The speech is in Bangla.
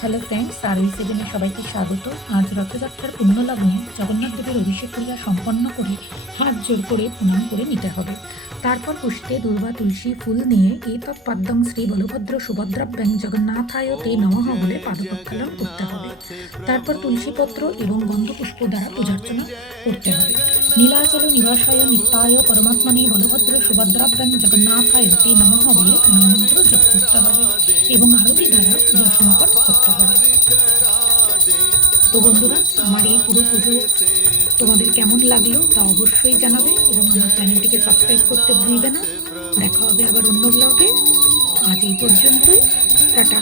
হ্যালো ফ্রেন্ডস, আরই সেভেনে সবাইকে স্বাগত। আজ রথযাত্রার পুণ্যলগ্নে জগন্নাথ দেবের অভিষেক ক্রিয়া সম্পন্ন করে হাত জোর করে প্রণাম করে নিতে হবে। তারপর পুষ্পে দুর্বা তুলসী ফুল নিয়ে এতৎ পদ্মং শ্রী বলভদ্র সুভদ্রাভ্যাং জগন্নাথায় তে নমঃ বলে পাদপ্রক্ষালন করতে হবে। তারপর তুলসীপত্র এবং গন্ধপুষ্প দ্বারা পূজার্চনা করতে হবে। নীলাচল নিবাসায় নিত্যায় পরমাত্মনে বলভদ্র সুভদ্রাভ্যাং জগন্নাথায় তে নমঃ বলে প্রণামমন্ত্র জপ করতে হবে এবং আরতি দ্বারা পূজা সমাপন করতে হবে। তো বন্ধুরা, আমার এই পুরো পুজো তোমাদের কেমন লাগলো তা অবশ্যই জানাবে এবং আমার চ্যানেলটিকে সাবস্ক্রাইব করতে ভুলবে না। দেখা হবে আবার অন্য ব্লগে। আজ এই পর্যন্তই। টাটা।